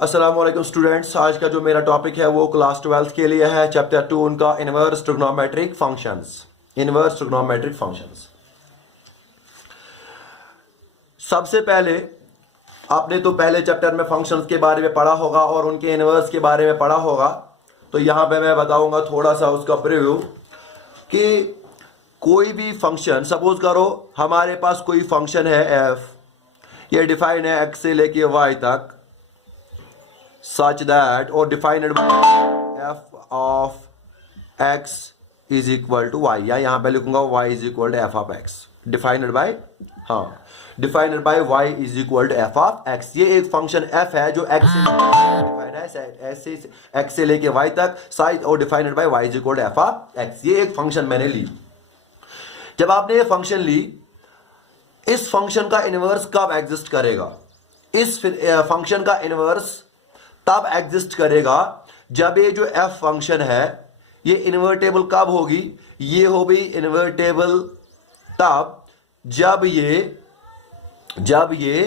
अस्सलामुअलैकुम स्टूडेंट्स, आज का जो मेरा टॉपिक है वो क्लास 12th के लिए है। चैप्टर 2 उनका inverse trigonometric functions. Inverse trigonometric functions. सबसे पहले आपने तो पहले चैप्टर में फंक्शंस के बारे में पढ़ा होगा और उनके इनवर्स के बारे में पढ़ा होगा। तो यहां पे मैं बताऊंगा थोड़ा सा उसका प्रीव्यू कि कोई भी फंक्शन, सपोज करो हमारे पास कोई फंक्शन है एफ, ये डिफाइन है एक्स से लेके वाई तक, such that or defined by f of x is equal to y, या यहां पे लिखूंगा y is equal to f of x, defined by defined by y is equal to f of x। ये एक function f है जो x से defined है, ऐसे x से लेके y तक साइज और defined bye y is equal to f of x। ये एक फंक्शन मैंने ली। जब आपने ये फंक्शन ली, इस फंक्शन का इनवर्स कब एग्जिस्ट करेगा? इस फंक्शन का इनवर्स तब एग्जिस्ट करेगा जब ये जो f फंक्शन है ये इन्वर्टेबल कब होगी? ये होगी इन्वर्टेबल तब जब ये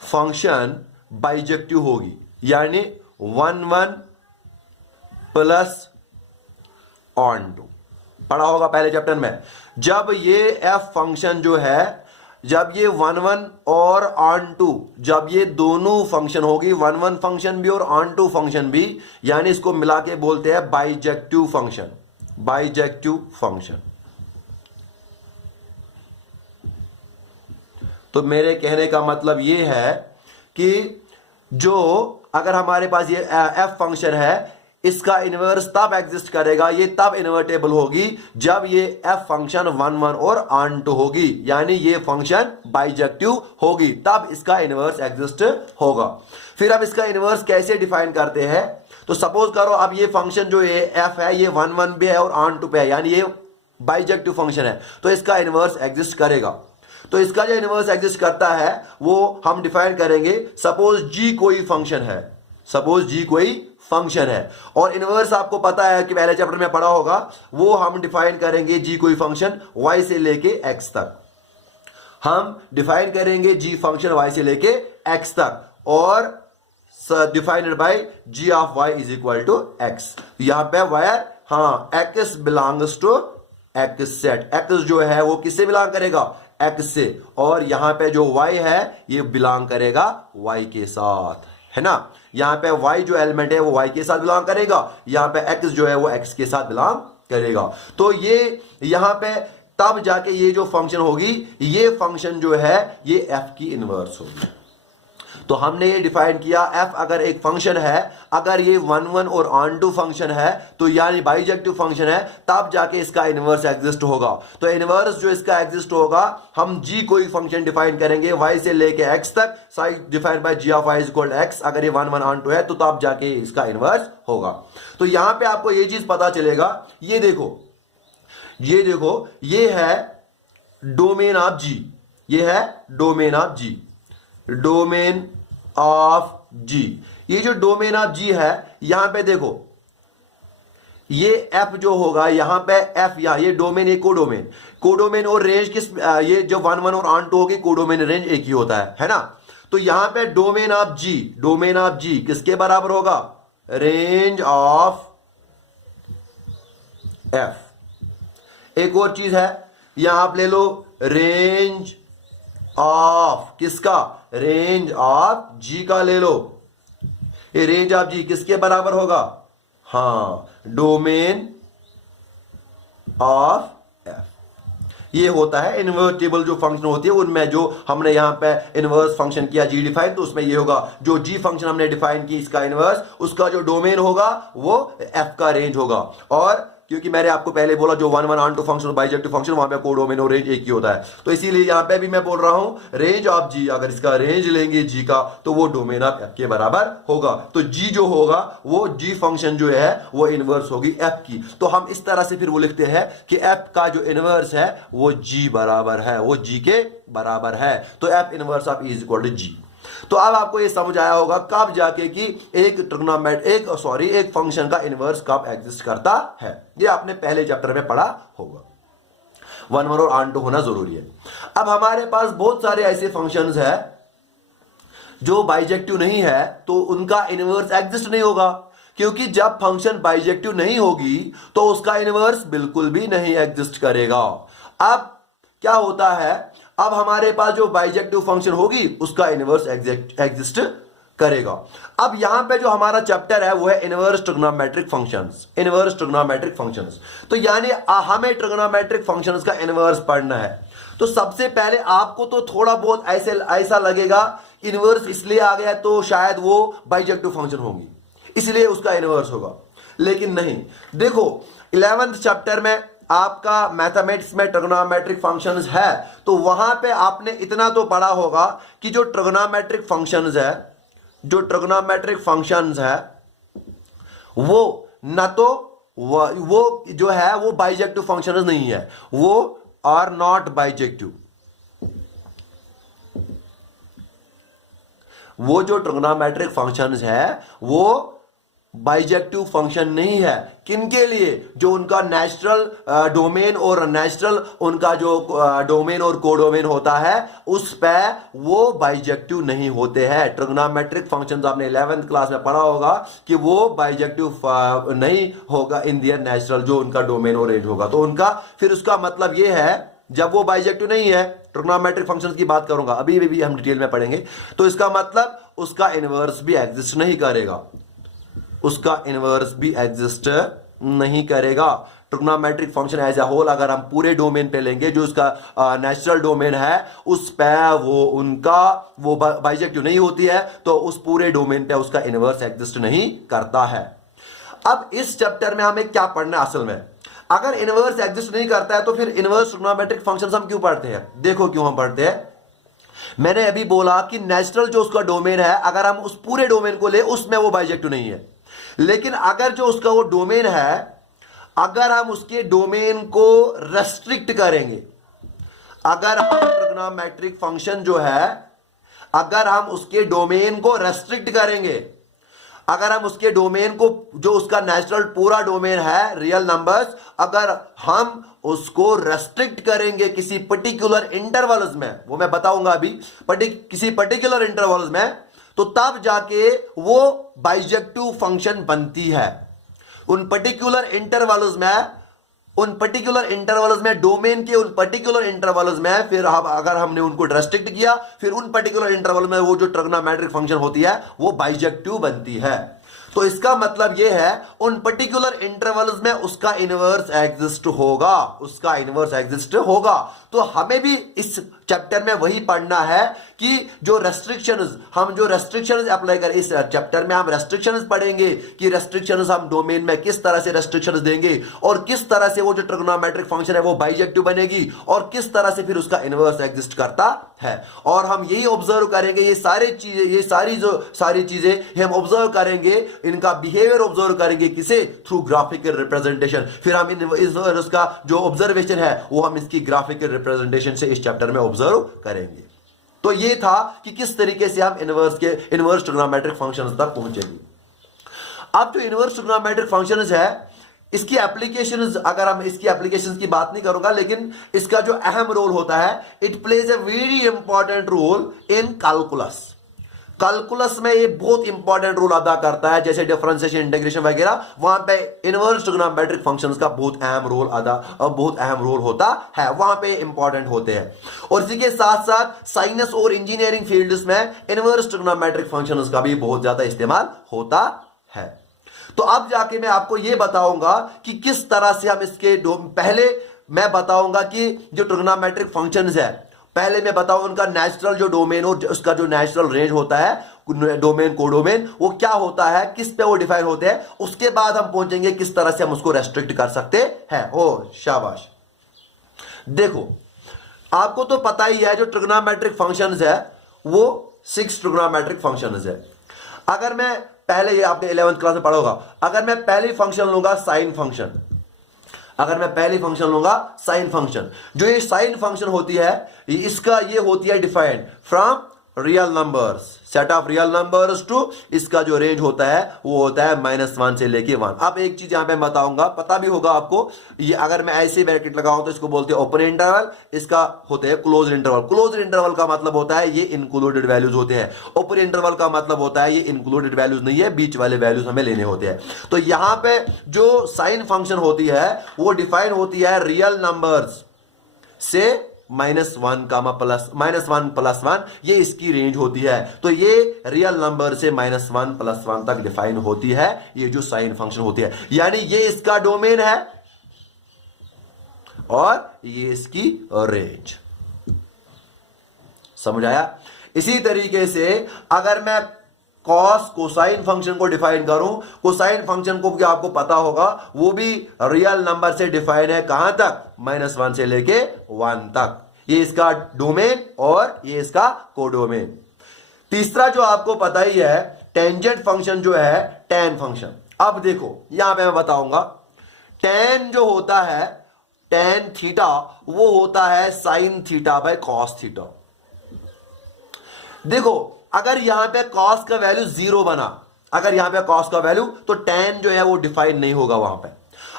फंक्शन बाइजेक्टिव होगी, यानी 1 1 प्लस ऑन टू पढ़ा होगा पहले चैप्टर में। जब ये f फंक्शन जो है, जब ये 1 1 और ऑन टू, जब ये दोनों फंक्शन होगी, 1 1 फंक्शन भी और ऑन टू फंक्शन भी, यानी इसको मिला के बोलते हैं बाइजेक्टिव फंक्शन। Bijective function. तो मेरे कहने का मतलब ये है कि जो अगर हमारे पास ये एफ फंक्शन है, इसका इनवर्स तब एग्जिस्ट करेगा, ये तब इन्वर्टेबल होगी जब ये एफ फंक्शन 1 1 और ऑन टू होगी, यानी ये फंक्शन बाइजेक्टिव होगी, तब इसका इनवर्स एग्जिस्ट होगा। फिर अब इसका इनवर्स कैसे डिफाइन करते हैं? तो सपोज करो अब ये फंक्शन जो ये एफ है ये 1 1 भी है और ऑन टू पे है, यानी ये बाइजेक्टिव फंक्शन है, तो इसका इनवर्स एग्जिस्ट करेगा। तो इसका जो इनवर्स एग्जिस्ट करता है वो हम डिफाइन करेंगे। सपोज जी कोई फंक्शन है, सपोज जी कोई फंक्शन है, और इनवर्स आपको पता है कि पहले चैप्टर में पढ़ा होगा, वो हम डिफाइन करेंगे जी कोई फंक्शन y से लेके x तक। हम डिफाइन करेंगे जी फंक्शन y से लेके x तक, और defined by g of y is equal to x। यहां पे where x belongs to x set. x जो है वो किससे बिलोंग करेगा? x से, और यहां पे जो y है ये बिलोंग करेगा y के साथ, है ना। यहां पे y जो एलिमेंट है वो y के साथ बिलोंग करेगा, यहां पे x जो है वो x के साथ बिलोंग करेगा। तो ये यहां पे तब जाके ये जो फंक्शन होगी, ये फंक्शन जो है ये f की इनवर्स होगी। तो हमने ये डिफाइन किया, f अगर एक फंक्शन है, अगर ये 1 1 और ऑन टू फंक्शन है, तो यानी बाइजेक्टिव फंक्शन है, तब जाके इसका इनवर्स एग्जिस्ट होगा। तो इनवर्स जो इसका एग्जिस्ट होगा, हम g कोई फंक्शन डिफाइन करेंगे y से लेके x तक, such defined by g of y is equal to x। अगर ये 1 1 ऑन टू है तो तब जाके इसका इनवर्स होगा। तो यहां पे आपको ये चीज पता चलेगा, ये देखो ये है डोमेन ऑफ g, ये है domain of g, domain of g. ये जो डोमेन ऑफ जी है, यहां पे देखो ये एफ जो होगा, यहां पे एफ, यहां ये डोमेन, ये कोडोमेन और रेंज किस, ये जो 1 1 और ऑन टू होगी, कोडोमेन रेंज एक ही होता है ना। तो यहां पे डोमेन ऑफ जी किसके बराबर होगा? Range of F. एक और चीज है, यहां आप ले लो रेंज ऑफ किसका? रेंज ऑफ जी का ले लो। ये रेंज ऑफ जी किसके बराबर होगा? Domain of F. ये होता है इन्वर्टेबल जो फंक्शन होती है उनमें, जो हमने यहां पे इनवर्स फंक्शन किया जी डिफाइन, तो उसमें ये होगा जो जी फंक्शन हमने डिफाइन की इसका इनवर्स, उसका जो डोमेन होगा वो एफ का रेंज होगा। और क्योंकि मैंने आपको पहले बोला जो 1 1 onto function, bijective function, वहां पे कोडोमेन और रेंज एक ही होता है, तो इसीलिए यहां पे भी मैं बोल रहा हूं रेंज ऑफ जी, अगर इसका रेंज लेंगे जी का तो वो डोमेन ऑफ एफ के बराबर होगा। तो जी जो होगा वो जी फंक्शन जो है वो इनवर्स होगी एफ की। तो हम इस तरह से फिर वो लिखते हैं कि एफ का जो इनवर्स है वो जी बराबर है, वो जी के बराबर है। तो f inverse of is equal to g. तो अब आपको ये समझ आया होगा कब जाके कि एक फंक्शन का इनवर्स कब एग्जिस्ट करता है। ये आपने पहले चैप्टर में पढ़ा होगा। 1 1 और ऑन टू होना जरूरी है। अब हमारे पास बहुत सारे ऐसे फंक्शंस हैं जो बाइजेक्टिव नहीं है तो उनका इनवर्स एग्जिस्ट नहीं होगा, क्योंकि जब फंक्शन बाइजेक्टिव नहीं होगी तो उसका इनवर्स बिल्कुल भी नहीं एग्जिस्ट करेगा। अब क्या होता है, अब हमारे पास जो बाइजेक्टिव फंक्शन होगी उसका इनवर्स एग्जिस्ट करेगा। अब यहां पे जो हमारा चैप्टर है वो है inverse trigonometric functions, inverse trigonometric functions. तो यानी हमें ट्रिग्नोमेट्रिक फंक्शंस का इनवर्स पढ़ना है। तो सबसे पहले आपको तो थोड़ा बहुत ऐसा लगेगा इनवर्स इसलिए आ गया तो शायद वो बाइजेक्टिव फंक्शन होंगी इसलिए उसका इनवर्स होगा, लेकिन नहीं। देखो 11th चैप्टर में आपका मैथमेटिक्स में ट्रिग्नोमेट्रिक फंक्शंस है, तो वहां पे आपने इतना तो पढ़ा होगा कि जो ट्रिग्नोमेट्रिक फंक्शंस है, जो ट्रिग्नोमेट्रिक फंक्शंस है वो न तो वो जो है वो बाइजेक्टिव फंक्शंस नहीं है, वो आर नॉट बाइजेक्टिव। वो जो ट्रिग्नोमेट्रिक फंक्शंस है वो बाइजेक्टिव फंक्शन नहीं है। किनके लिए? जो उनका नेचुरल डोमेन और नेचुरल उनका जो डोमेन और कोडोमेन होता है उस पे वो बाइजेक्टिव नहीं होते हैं। ट्रिग्नोमेट्रिक फंक्शंस आपने 11th क्लास में पढ़ा होगा कि वो बाइजेक्टिव नहीं होगा इन दियर नेचुरल, जो उनका डोमेन और रेंज होगा तो उनका, फिर उसका मतलब ये है जब वो बाइजेक्टिव नहीं है, ट्रिग्नोमेट्रिक फंक्शंस की बात करूंगा अभी भी हम डिटेल में पढ़ेंगे, तो इसका मतलब उसका इनवर्स भी एग्जिस्ट नहीं करेगा, उसका इनवर्स भी एग्जिस्ट नहीं करेगा। Trigonometric function as a whole अगर हम पूरे डोमेन पे लेंगे, जो उसका नेचुरल डोमेन है उस पे वो बाइजेक्टिव नहीं होती है, तो उस पूरे डोमेन पे उसका इनवर्स एग्जिस्ट नहीं करता है। अब इस चैप्टर में हमें क्या पढ़ना है असल में, अगर इनवर्स एग्जिस्ट नहीं करता है तो फिर इनवर्स ट्रिग्नोमेट्रिक फंक्शंस हम क्यों पढ़ते हैं? देखो क्यों हम पढ़ते हैं। मैंने अभी बोला कि नेचुरल जो उसका डोमेन है अगर हम उस पूरे डोमेन को ले उसमें वो बाइजेक्टिव नहीं है, लेकिन अगर जो उसका वो डोमेन है अगर हम उसके डोमेन को रेस्ट्रिक्ट करेंगे, अगर हम ट्रिग्नोमेट्रिक फंक्शन जो है अगर हम उसके डोमेन को रेस्ट्रिक्ट करेंगे, अगर हम उसके डोमेन को, जो उसका नेचुरल पूरा डोमेन है रियल नंबर्स, अगर हम उसको रेस्ट्रिक्ट करेंगे किसी पर्टिकुलर इंटरवल्स में, वो मैं बताऊंगा अभी, किसी पर्टिकुलर इंटरवल्स में, तो तब जाके वो बाइजेक्टिव फंक्शन बनती है। उन पर्टिकुलर इंटरवल्स में डोमेन के उन पर्टिकुलर इंटरवल्स में फिर अगर हमने उनको रेस्ट्रिक्ट किया, फिर उन पर्टिकुलर इंटरवल में वो जो ट्रिग्नोमेट्रिक फंक्शन होती है वो बाइजेक्टिव बनती है। तो इसका मतलब यह है उन पर्टिकुलर इंटरवल्स में उसका इनवर्स एग्जिस्ट होगा, उसका इनवर्स एग्जिस्ट होगा। तो हमें भी इस चैप्टर में वही पढ़ना है कि जो रेस्ट्रिक्शंस, हम जो रेस्ट्रिक्शंस अप्लाई करें, इस चैप्टर में हम रेस्ट्रिक्शंस पढ़ेंगे कि रेस्ट्रिक्शंस हम डोमेन में किस तरह से रेस्ट्रिक्शंस देंगे और किस तरह से वो जो ट्रिग्नोमेट्रिक फंक्शन है वो बाइजेक्टिव बनेगी और किस तरह से फिर उसका इनवर्स एग्जिस्ट करता है। और हम यही ऑब्जर्व करेंगे, ये सारी चीजें हम ऑब्जर्व करेंगे, इनका बिहेवियर ऑब्जर्व करेंगे किसे? Through graphical representation. फिर हम इसका जो ऑब्जर्वेशन है वो हम इसकी ग्राफिकल रिप्रेजेंटेशन से इस चैप्टर में ऑब्जर्व करेंगे। तो ये था कि किस तरीके से हम इनवर्स ट्रिग्नोमेट्रिक फंक्शंस तक पहुंचेंगे। अब जो इनवर्स ट्रिग्नोमेट्रिक फंक्शंस है इसकी एप्लीकेशंस, अगर हम इसकी एप्लीकेशंस की बात नहीं करूंगा, लेकिन इसका जो अहम रोल होता है, it plays a very important role in calculus. Calculus में ये बहुत इंपॉर्टेंट रोल अदा करता है, जैसे डिफरेंशिएशन, इंटीग्रेशन वगैरह, वहां पे इनवर्स ट्रिग्नोमेट्रिक फंक्शंस का बहुत अहम रोल होता है, वहां पे इंपॉर्टेंट होते हैं। और इसी के साथ साथ साइंस और इंजीनियरिंग फील्ड्स में इनवर्स ट्रिग्नोमेट्रिक फंक्शंस का भी बहुत ज्यादा इस्तेमाल होता है। तो अब जाके मैं आपको यह बताऊंगा कि किस तरह से हम इसके पहले मैं बताऊंगा कि जो ट्रिग्नोमेट्रिक फंक्शंस है, पहले मैं बताऊं उनका नेचुरल जो डोमेन और उसका जो नेचुरल रेंज होता है, डोमेन कोडोमेन, वो क्या होता है, किस पे वो डिफाइन होते हैं। उसके बाद हम पहुंचेंगे किस तरह से हम उसको रेस्ट्रिक्ट कर सकते हैं। ओ शाबाश। देखो आपको तो पता ही है जो ट्रिग्नोमेट्रिक फंक्शंस है वो 6 ट्रिग्नोमेट्रिक फंक्शंस है। अगर मैं पहले, ये आपने 11th क्लास में पढ़ा होगा, अगर मैं पहली फंक्शन लूंगा साइन फंक्शन, अगर मैं पहली फंक्शन लूंगा साइन फंक्शन, जो ये साइन फंक्शन होती है इसका ये होती है defined from real numbers, set of real numbers to, इसका जो रेंज होता है वो होता है -1 से लेके 1। अब एक चीज यहां पे बताऊंगा, पता भी होगा आपको, ये अगर मैं ऐसे ब्रैकेट लगाऊं तो इसको बोलते हैं ओपन इंटरवल, इसका होते हैं क्लोज इंटरवल। क्लोज इंटरवल का मतलब होता है ये इंक्लूडेड वैल्यूज होते हैं, ओपन इंटरवल का मतलब होता है ये इंक्लूडेड वैल्यूज नहीं है, बीच वाले वैल्यूज हमें लेने होते हैं। तो यहां पे जो साइन फंक्शन होती है वो डिफाइन होती है रियल नंबर्स से -1 प्लस 1, ये इसकी रेंज होती है। तो ये रियल नंबर से -1 प्लस 1 तक डिफाइन होती है, ये जो साइन फंक्शन होती है, यानी ये इसका डोमेन है और ये इसकी रेंज। समझ आया? इसी तरीके से अगर मैं कॉस कोसाइन फंक्शन को डिफाइन करूं, कोसाइन फंक्शन को भी आपको पता होगा, वो भी रियल नंबर से डिफाइन है, कहां तक? -1 से लेके 1 तक। ये इसका डोमेन और ये इसका कोडोमेन। तीसरा जो आपको पता ही है, टेंजेंट फंक्शन जो है, टैन फंक्शन। अब देखो यहां पे मैं बताऊंगा, टैन जो होता है, टैन थीटा, वो होता है sine theta by cos theta. देखो अगर यहां पे कॉस का वैल्यू 0 बना, अगर यहां पे कॉस का वैल्यू, तो टैन जो है वो डिफाइन नहीं होगा वहां पे।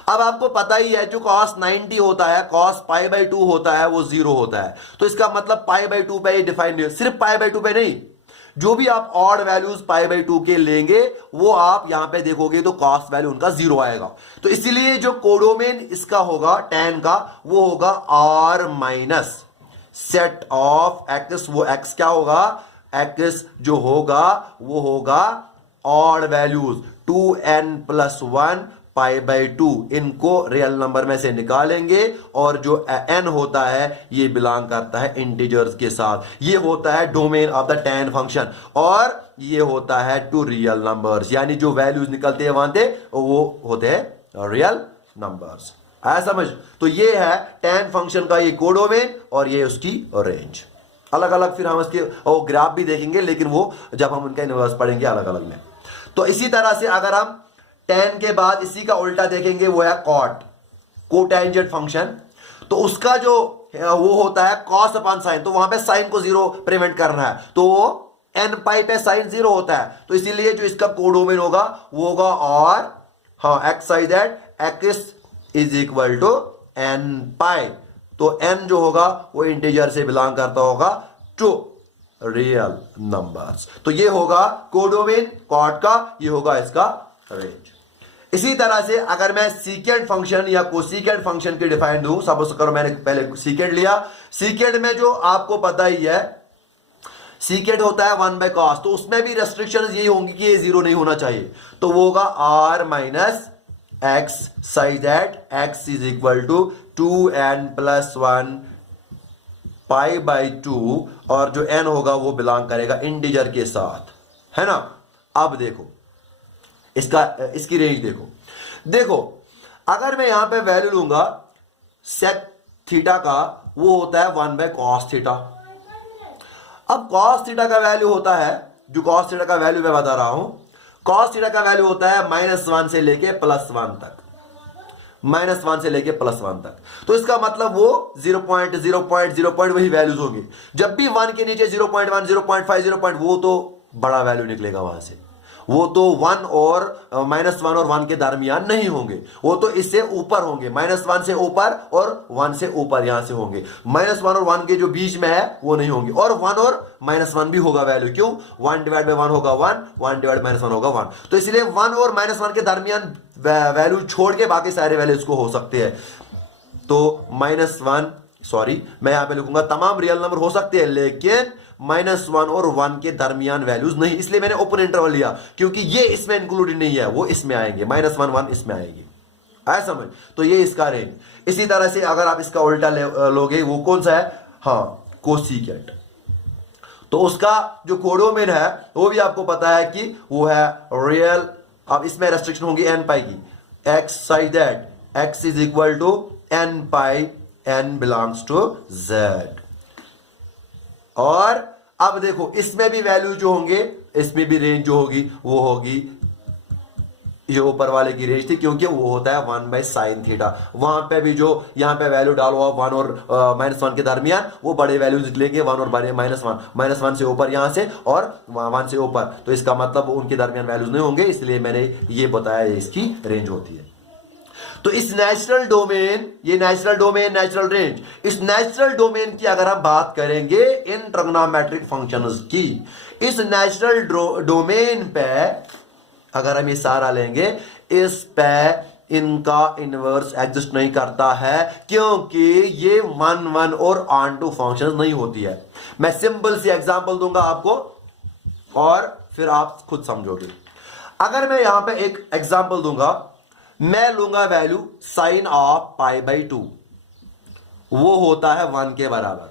अब आपको पता ही है जो cos 90 होता है, cos π/2 होता है, वो 0 होता है। तो इसका मतलब π/2 पे ये डिफाइन नहीं है, सिर्फ π/2 पे नहीं, जो भी आप ऑड वैल्यूज π/2 के लेंगे वो आप यहां पे देखोगे तो कॉस वैल्यू उनका 0 आएगा। तो इसलिए जो कोडोमेन इसका होगा टैन का, वो होगा r minus set of x। वो x क्या होगा? x जो होगा वो होगा ऑड वैल्यूज 2n+1 π/2, इनको रियल नंबर में से निकालेंगे और जो n होता है ये बिलोंग करता है इंटीजर्स के साथ। ये होता है domain of the tan function और ये होता है टू रियल नंबर्स, यानी जो वैल्यूज निकलते हैं वहां से वो होते हैं रियल नंबर्स। आया समझ? तो ये है टैन फंक्शन का ये कोडोमेन और ये उसकी रेंज। अलग अलग फिर हम इसके ग्राफ भी देखेंगे, लेकिन वो जब हम उनका इन्वर्स पढ़ेंगे अलग अलग में। तो इसी तरह से अगर हम टैन के बाद इसी का उल्टा देखेंगे, वो है कॉट, कोटेंजेंट फंक्शन। तो उसका जो वो होता है कॉस अपॉन साइन, तो वहां पे साइन को 0 प्रिवेंट करना है, तो वो n पाई पे साइन 0 होता है। तो इसीलिए जो इसका कोडोमेन होगा वो होगा और x such that x is equal to n pi. तो n जो होगा वो इंटीजर से बिलोंग करता होगा टू रियल नंबर्स। तो ये होगा कोडोमेन कॉट का, ये होगा इसका रेंज। इसी तरह से अगर मैं सीकेंड फंक्शन या कोसीकेंड फंक्शन की डिफाइन दूं, सपोज करो मैंने पहले सीकेंड लिया, सीकेंड में जो आपको पता ही है सीकेंड होता है 1/cos, तो उसमें भी रेस्ट्रिक्शंस यही होंगी कि ये 0 नहीं होना चाहिए। तो वो होगा r minus x such that x is equal to 2n+1 π/2 और जो n होगा वो बिलोंग करेगा इंटीजर के साथ, है ना। अब देखो इसकी रेंज देखो अगर मैं यहां पे वैल्यू लूंगा सेक थीटा का, वो होता है 1/cos थीटा। अब cos थीटा का वैल्यू होता है, जो cos थीटा का वैल्यू मैं बता रहा हूं, cos थीटा का वैल्यू होता है -1 से लेके +1 तक, -1 से लेके +1 तक। तो इसका मतलब वो 0.0.0 वही वैल्यूज होंगे। जब भी 1 के नीचे 0.1 0.5 0. वो तो बड़ा वैल्यू निकलेगा वहां से, वो तो 1 और -1 और 1 के दरमियान नहीं होंगे, वो तो इससे ऊपर होंगे, -1 से ऊपर और 1 से ऊपर यहां से होंगे। -1 और 1 के जो बीच में है वो नहीं होंगे, और 1 और -1 भी होगा वैल्यू। क्यों? 1/1 होगा 1, 1/-1 होगा 1। तो इसलिए 1 और -1 के दरमियान वैल्यू छोड़ के बाकी सारे वैल्यूज को हो सकते हैं। तो -1 सॉरी मैं यहां पे लिखूंगा तमाम रियल नंबर हो सकते हैं, लेकिन -1 और 1 के दरमियान वैल्यूज नहीं। इसलिए मैंने ओपन इंटरवल लिया, क्योंकि ये इसमें इंक्लूडेड नहीं है, वो इसमें आएंगे, -1 1 इसमें आएंगे। आया समझ? तो ये इसका रेंज। इसी तरह से अगर आप इसका उल्टा लोगे, वो कौन सा है? कोसीकेंट। तो उसका जो कोडोमेन है वो भी आपको पता है कि वो है रियल। अब इसमें रेस्ट्रिक्शन होगी n पाई की, x such that x is equal to n pi, n belongs to z। और अब देखो इसमें भी वैल्यू जो होंगे, इसमें भी रेंज जो होगी वो होगी ये ऊपर वाले की रेंज थी, क्योंकि वो होता है 1/sin θ। वहां पे भी जो यहाँ पे वैल्यू डालो आप 1 और -1 के दरमियान, वो बड़े वैल्यूज निकलेंगे, 1 और बड़े -1 से ऊपर यहां से और 1 से ऊपर, तो इसका मतलब उनके दरमियान वैल्यूज नहीं होंगे, इसलिए मैंने ये बताया इसकी रेंज होती है। तो इस नेचुरल डोमेन, ये नेचुरल डोमेन, नेचुरल रेंज, इस नेचुरल डोमेन की अगर हम बात करेंगे इन ट्रिग्नोमेट्रिक फंक्शंस की, इस नेचुरल डोमेन पे अगर हम ये सारा लेंगे, इस पे इनका इनवर्स एग्जिस्ट नहीं करता है, क्योंकि ये 1 1 और ऑन टू फंक्शंस नहीं होती है। मैं सिंपल सी एग्जांपल दूंगा आपको और फिर आप खुद समझोगे। अगर मैं यहां पे एक एग्जांपल दूंगा, मैं लूंगा वैल्यू साइन ऑफ π/2, वो होता है 1 के बराबर।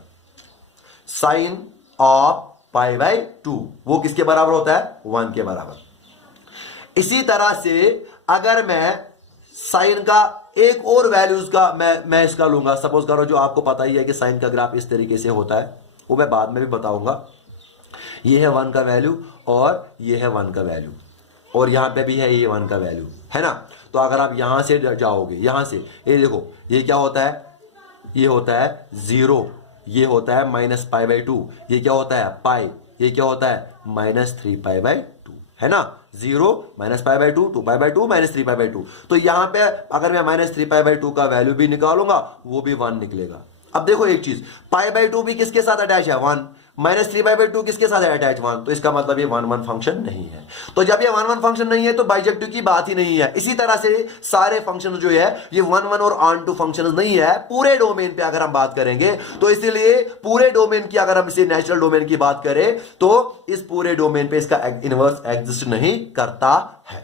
साइन ऑफ π/2 वो किसके बराबर होता है? 1 के बराबर। इसी तरह से अगर मैं साइन का एक और वैल्यूज का मैं इसका लूंगा, सपोज करो, जो आपको पता ही है कि साइन का ग्राफ इस तरीके से होता है, वो मैं बाद में भी बताऊंगा। ये है 1 का वैल्यू और ये है 1 का वैल्यू, और यहां पे भी है ये 1 का वैल्यू, है ना। तो अगर आप यहां से जाओगे, यहां से ये देखो, ये क्या होता है? ये होता है 0, ये होता है -π/2, ये क्या होता है? पाई, ये क्या होता है? -3π/2, है ना। 0 -π/2, 2π/2 -3π/2। तो यहां पे अगर मैं -3π/2 का वैल्यू भी निकालूंगा, वो भी 1 निकलेगा। अब देखो एक चीज, π/2 भी किसके साथ अटैच है? 1। -3π/2 किसके साथ है अटैच? 1। तो इसका मतलब ये 1 1 फंक्शन नहीं है। तो जब ये 1 1 फंक्शन नहीं है तो बाइजेक्टिव की बात ही नहीं है। इसी तरह से सारे फंक्शन जो है ये 1 1 और ऑन टू फंक्शन नहीं है पूरे डोमेन पे अगर हम बात करेंगे। तो इसीलिए पूरे डोमेन की अगर हम इसे नेचुरल डोमेन की बात करें तो इस पूरे डोमेन पे इसका इनवर्स एग्जिस्ट नहीं करता है।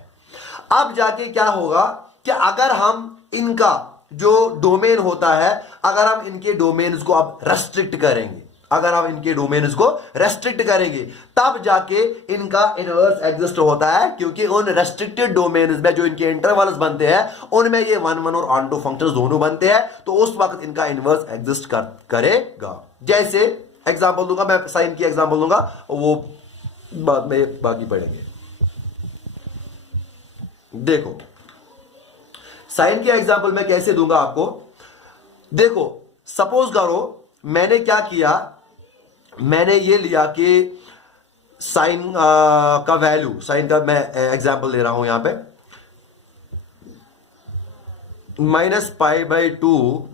अब जाके क्या होगा कि अगर हम इनका जो डोमेन होता है, अगर हम इनके डोमेन्स को अब रेस्ट्रिक्ट करेंगे, अगर हम इनके डोमेन्स को रेस्ट्रिक्ट करेंगे, तब जाके इनका इनवर्स एग्जिस्ट होता है, क्योंकि उन रेस्ट्रिक्टेड डोमेन्स में जो इनके इंटरवल्स बनते हैं उनमें ये 1 1 और ऑन टू फंक्शंस दोनों बनते हैं, तो उस वक्त इनका इनवर्स एग्जिस्ट करेगा। जैसे एग्जांपल दूंगा, मैं साइन की एग्जांपल दूंगा, वो बाद में बाकी पढ़ेंगे। देखो साइन की एग्जांपल मैं कैसे दूंगा आपको। देखो सपोज करो मैंने क्या किया, मैंने ये लिया कि साइन का वैल्यू, साइन का मैं एग्जांपल ले रहा हूं यहां पे, -π/2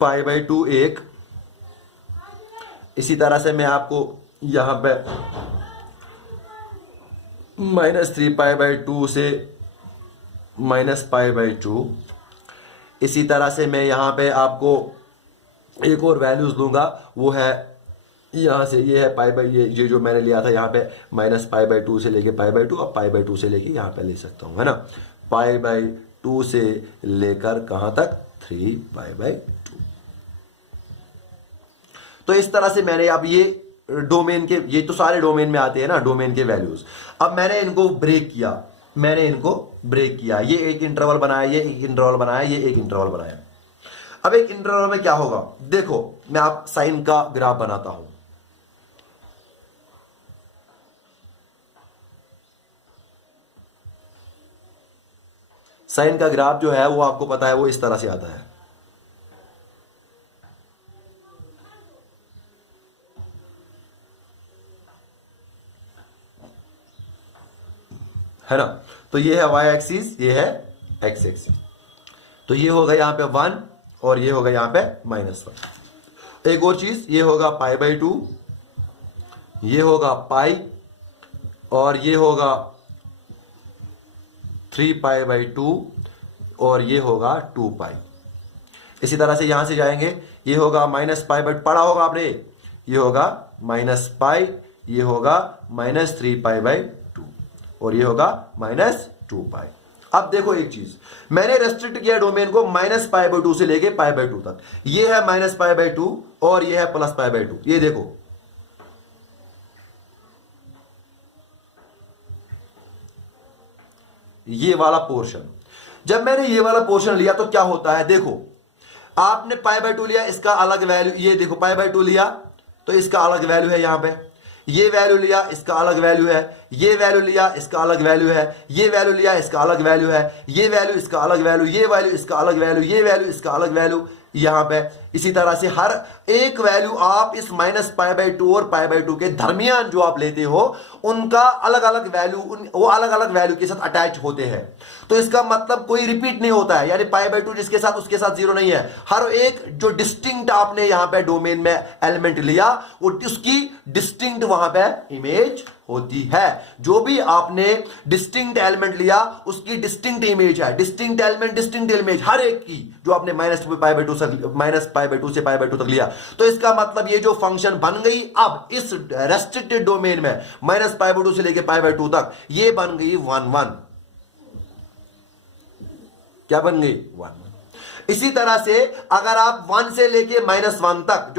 π/2 एक, इसी तरह से मैं आपको यहां पे -3π/2 से -π/2, इसी तरह से मैं यहां पे आपको एक और वैल्यूज दूंगा, वो है यहां से, ये है ये जो मैंने लिया था यहां पे -π/2 से लेके π/2, अब π/2 से लेके यहां पे ले सकता हूं, है ना। π/2 से लेकर कहां तक? 3π/2। तो इस तरह से मैंने अब ये डोमेन के, ये तो सारे डोमेन में आते हैं ना डोमेन के वैल्यूज, अब मैंने इनको ब्रेक किया, ये एक इंटरवल बनाया, ये एक इंटरवल बनाया, ये एक इंटरवल बनाया। अब एक इंटरवल में क्या होगा, देखो मैं आप साइन का ग्राफ बनाता हूं। साइन का ग्राफ जो है वो आपको पता है वो इस तरह से आता है ना। तो ये है y एक्सिस, ये है x एक्सिस। तो ये होगा यहां पे 1 और ये होगा यहां पे -1। एक और चीज, ये होगा π/2, ये होगा पाई और ये होगा 3π/2 और ये होगा 2π। इसी तरह से यहां से जाएंगे, ये होगा -π/, पढ़ा होगा आपने, ये होगा -π, ये होगा -3π/2 और ये होगा -2π। अब देखो एक चीज, मैंने रेस्ट्रिक्ट किया डोमेन को -π/2 से लेके π/2 तक। ये है -π/2 और ये है +π/2। ये देखो ये वाला पोर्शन, जब मैंने ये वाला पोर्शन लिया तो क्या होता है, देखो आपने π/2 लिया, इसका अलग वैल्यू, ये देखो π/2 लिया तो इसका अलग वैल्यू है यहां पे, ये वैल्यू लिया, इसका अलग वैल्यू है, ये वैल्यू लिया, इसका अलग वैल्यू है, ये वैल्यू लिया, इसका अलग वैल्यू है, ये वैल्यू, इसका अलग वैल्यू, ये वैल्यू, इसका अलग वैल्यू, ये वैल्यू, इसका अलग वैल्यू यहां पे। इसी तरह से हर एक वैल्यू आप इस -π/2 और π/2 के दरमियान जो आप लेते हो उनका अलग अलग वैल्यू, वो अलग अलग वैल्यू के साथ अटैच होते हैं। तो इसका मतलब कोई रिपीट नहीं होता है, यानी π/2 जिसके साथ उसके साथ 0 नहीं है। हर एक जो डिस्टिंक्ट आपने यहां पे डोमेन में एलिमेंट लिया वो उसकी डिस्टिंक्ट वहां पे इमेज होती है। जो भी आपने डिस्टिंक्ट एलिमेंट लिया उसकी डिस्टिंक्ट इमेज है, डिस्टिंक्ट एलिमेंट, डिस्टिंक्ट इमेज हर एक की, जो आपने -π/2 से π/2 तक लिया। तो इसका मतलब ये जो फंक्शन बन गई अब इस रेस्ट्रिक्टेड डोमेन में -π/2 से लेके π/2 तक, ये बन गई 1 1। क्या बन गई? 1 1। इसी तरह से अगर आप 1 से लेके -1 तक,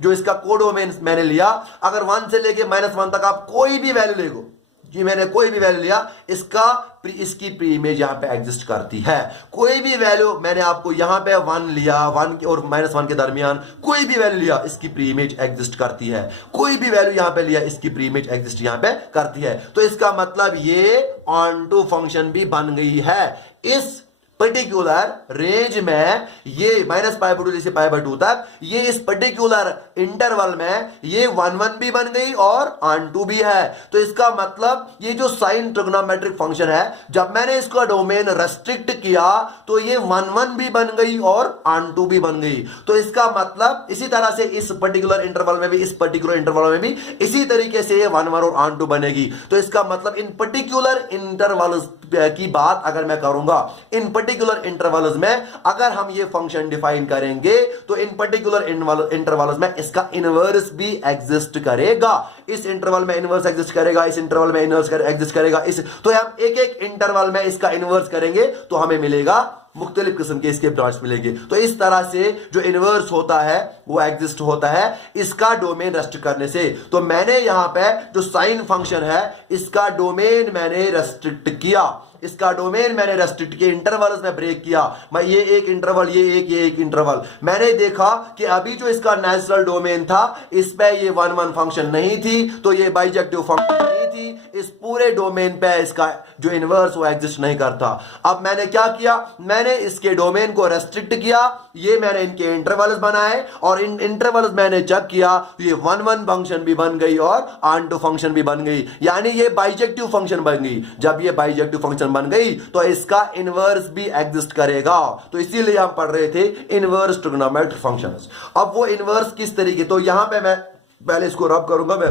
जो इसका कोडोमेन मैंने लिया, अगर 1 से लेके -1 तक आप कोई भी वैल्यू ले गो, कि मैंने कोई भी वैल्यू लिया, इसकी प्री इमेज यहां पे एग्जिस्ट करती है। कोई भी वैल्यू मैंने आपको यहां पे 1 लिया, 1 और -1 के दरमियान कोई भी वैल्यू लिया, इसकी प्री इमेज एग्जिस्ट करती है। कोई भी वैल्यू यहां पे लिया, इसकी प्री इमेज एग्जिस्ट यहां पे करती है। तो इसका मतलब ये ऑन टू फंक्शन भी बन गई है। इस पर्टिकुलर रेंज में ये -π/2 से π/2 तक, ये इस पर्टिकुलर इंटरवल में ये 1 1 भी बन गई और ऑन टू भी है। तो इसका मतलब ये जो साइन ट्रिग्नोमेट्रिक फंक्शन है, जब मैंने इसका डोमेन रेस्ट्रिक्ट किया तो ये 1 1 भी बन गई और ऑन टू भी बन गई। तो इसका मतलब इसी तरह से इस पर्टिकुलर इंटरवल में भी, इस पर्टिकुलर इंटरवल में भी इसी तरीके से ये 1 1 और ऑन टू बनेगी। तो इसका मतलब इन पर्टिकुलर इंटरवल्स की बात अगर मैं करूंगा, इन पर्टिकुलर इंटरवल्स में अगर हम ये फंक्शन डिफाइन करेंगे तो इन पर्टिकुलर इंटरवल्स में इसका इनवर्स भी एग्जिस्ट करेगा। इस इंटरवल में इनवर्स एग्जिस्ट करेगा, इस इंटरवल में इनवर्स एग्जिस्ट करेगा। तो हम एक एक इंटरवल में इसका इनवर्स करेंगे तो हमें मिलेगा मुख्तलिफ किस्म के इसके ब्रांच मिलेंगे। तो इस तरह से जो इनवर्स होता है वो एग्जिस्ट होता है इसका डोमेन रेस्ट्रिक्ट करने से। तो मैंने यहां पे जो साइन फंक्शन है इसका डोमेन मैंने रेस्ट्रिक्ट किया, इसका डोमेन मैंने रेस्ट्रिक्ट किया, इंटरवल्स में ब्रेक किया। मैं ये एक इंटरवल, ये एक इंटरवल, मैंने देखा कि अभी जो इसका नेचुरल डोमेन था इस पे ये 1 1 फंक्शन नहीं थी, तो ये बाइजेक्टिव फंक्शन नहीं थी, इस पूरे डोमेन पे इसका जो इनवर्स वो एग्जिस्ट नहीं करता। अब मैंने क्या किया, मैंने इसके डोमेन को रेस्ट्रिक्ट किया, ये मैंने इनके इंटरवल्स बनाए और इन इंटरवल्स मैंने चेक किया तो ये 1 1 फंक्शन भी बन गई और ऑन टू फंक्शन भी बन गई, यानी ये बाइजेक्टिव फंक्शन बन गई। जब ये बाइजेक्टिव फंक्शन बन गई तो इसका इनवर्स भी एग्जिस्ट करेगा। तो इसीलिए हम पढ़ रहे थे इनवर्स ट्रिग्नोमेट्रिक फंक्शंस। अब वो इनवर्स किस तरीके, तो यहां पे मैं पहले इसको रब करूंगा, मैं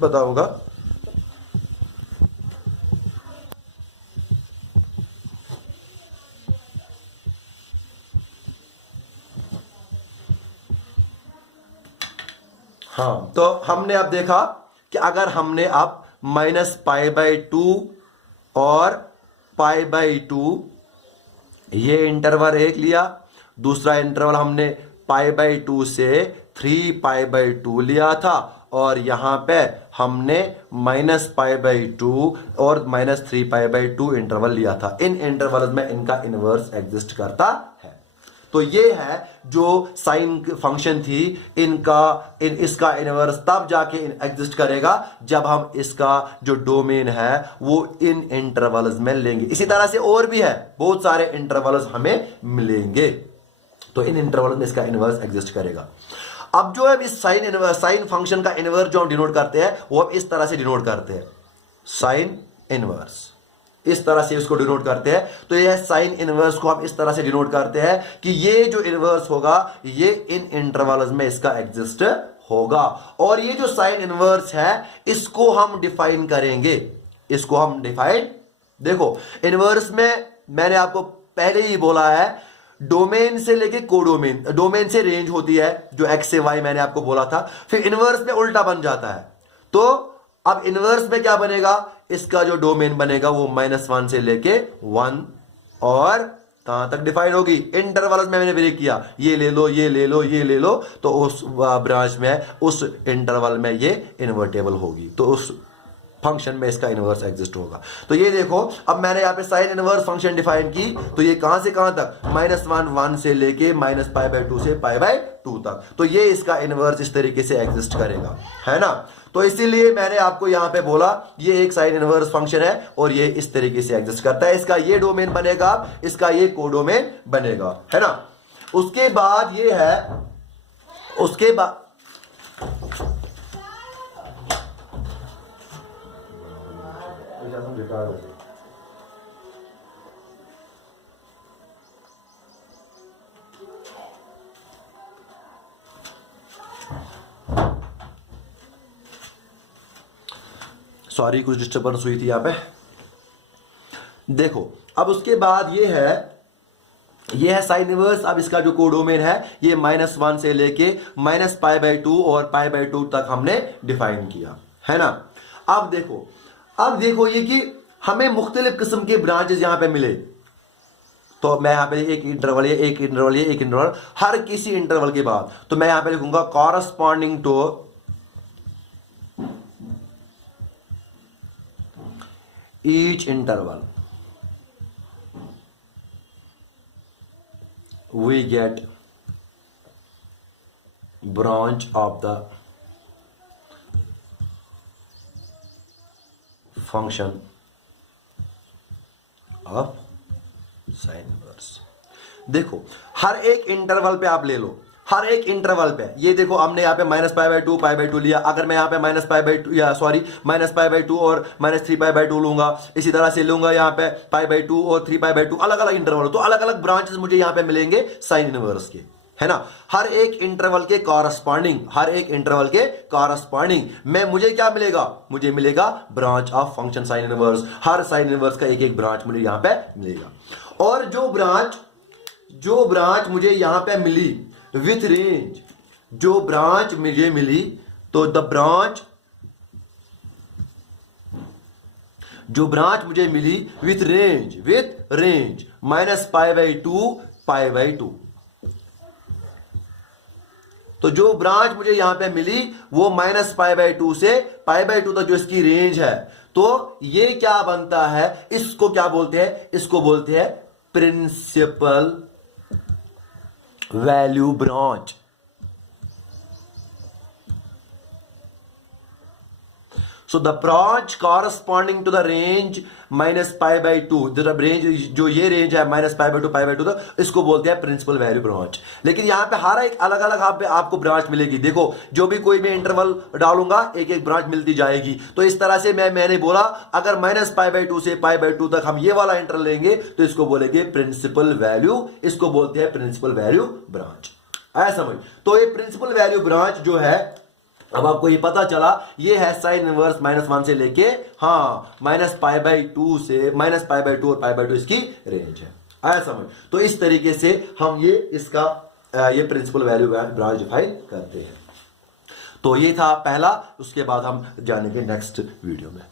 बताऊंगा। हाँ, तो हमने अब देखा कि अगर हमने अब -π/2 और π/2 ये इंटरवल एक लिया, दूसरा इंटरवल हमने π/2 से 3π/2 लिया था और यहां पे हमने -π/2 और -3π/2 इंटरवल लिया था। इन इंटरवल में इनका इनवर्स एग्जिस्ट करता है। तो ये है जो साइन फंक्शन थी, इसका इनवर्स तब जाके एग्जिस्ट करेगा जब हम इसका जो डोमेन है वो इन इंटरवल्स में लेंगे। इसी तरह से और भी है, बहुत सारे इंटरवल्स हमें मिलेंगे, तो इन इंटरवल्स में इसका इनवर्स एग्जिस्ट करेगा। अब जो है इस साइन फंक्शन का इनवर्स जो हम डिनोट करते हैं वो हम इस तरह से डिनोट करते हैं, साइन इनवर्स, इस तरह से इसको डिनोट करते हैं। तो यह साइन इनवर्स को हम इस तरह से डिनोट करते हैं कि ये जो इनवर्स होगा ये इन इंटरवल्स में इसका एग्जिस्ट होगा। और ये जो साइन इनवर्स है इसको हम डिफाइन करेंगे, इसको हम डिफाइन, देखो इनवर्स में मैंने आपको पहले ही बोला है डोमेन से लेके कोडोमेन, डोमेन से रेंज होती है जो एक्स से वाई मैंने आपको बोला था, फिर इनवर्स में उल्टा बन जाता है। तो अब इनवर्स में क्या बनेगा, इसका जो डोमेन बनेगा वो -1 से लेके 1 और कहां तक डिफाइन होगी, इंटरवल्स में मैंने ब्रेक किया, ये ले लो, ये ले लो, ये ले लो, तो उस ब्रांच में, उस इंटरवल में ये इन्वर्टेबल होगी। तो उस फंक्शन में इसका इनवर्स एग्जिस्ट होगा। तो ये देखो, अब मैंने यहाँ पे साइन इनवर्स फंक्शन डिफाइन की, तो ये कहां से कहां तक, -1 से लेके -π/2 से π/2 तक, तो ये इसका इनवर्स इस तरीके से एग्जिस्ट करेगा, है ना। तो इसीलिए मैंने आपको यहां पे बोला ये एक साइन इनवर्स फंक्शन है और ये इस तरीके से एग्जिस्ट करता है, इसका ये डोमेन बनेगा, इसका ये कोडोमेन बनेगा, है ना। उसके बाद ये है, उसके बाद सॉरी कुछ डिस्टर्बेंस हुई थी यहां पे। देखो अब उसके बाद ये है साइन इनवर्स। अब इसका जो कोडोमेन है ये -1 से लेके -π/2 और π/2 तक हमने डिफाइन किया, है ना। अब देखो ये कि हमें मुख्तलिफ किस्म के ब्रांचेस यहां पे मिले, तो मैं यहां पे एक इंटरवल है, एक इंटरवल है, एक इंटरवल, हर किसी इंटरवल के बाद तो मैं यहां पे लिखूंगा corresponding to each interval we get branch of the function of sin inverse। देखो हर एक इंटरवल पे आप ले लो, हर एक इंटरवल पे, ये देखो हमने यहाँ पे -π/2 π/2 लिया, अगर मैं यहाँ पे -π/2 या सॉरी -π/2 और -3π/2 लूंगा, इसी तरह से लूंगा यहाँ पे π/2 और 3π/2, अलग अलग इंटरवल, तो अलग अलग ब्रांचेस मुझे यहाँ पे मिलेंगे साइन इनवर्स के, है ना। हर एक इंटरवल के कॉरस्पॉन्डिंग में मुझे क्या मिलेगा, मुझे मिलेगा branch of function sine inverse. Her sine inverse का एक एक ब्रांच मुझे यहाँ पे मिलेगा, और जो ब्रांच मुझे यहाँ पे मिली विथ रेंज, जो ब्रांच मुझे मिली, तो जो ब्रांच मुझे मिली विथ रेंज -π/2 π/2, तो जो ब्रांच मुझे यहां पे मिली वो -π/2 से π/2 तक जो इसकी रेंज है, तो ये क्या बनता है, इसको क्या बोलते हैं, इसको बोलते हैं principal value branch. So the branch corresponding to the range -π/2, range जो ये रेंज है -π/2 π/2 तक, इसको बोलते हैं प्रिंसिपल वैल्यू ब्रांच। लेकिन यहां पे हर एक अलग अलग आपको ब्रांच मिलेगी। देखो जो भी कोई मैं इंटरवल डालूंगा एक एक ब्रांच मिलती जाएगी। तो इस तरह से मैंने बोला अगर -π/2 से π/2 तक हम ये वाला इंटरवल लेंगे तो इसको बोलेंगे प्रिंसिपल वैल्यू, इसको बोलते हैं प्रिंसिपल वैल्यू ब्रांच। आया समझ। तो ये प्रिंसिपल वैल्यू ब्रांच जो है, अब आपको ये पता चला, ये है साइन इनवर्स -1 से लेके -π/2 से -π/2 और π/2 इसकी रेंज है। आया समझ। तो इस तरीके से हम ये प्रिंसिपल वैल्यू ब्रांच डिफाइन करते हैं। तो ये था पहला, उसके बाद हम जानेंगे नेक्स्ट वीडियो में।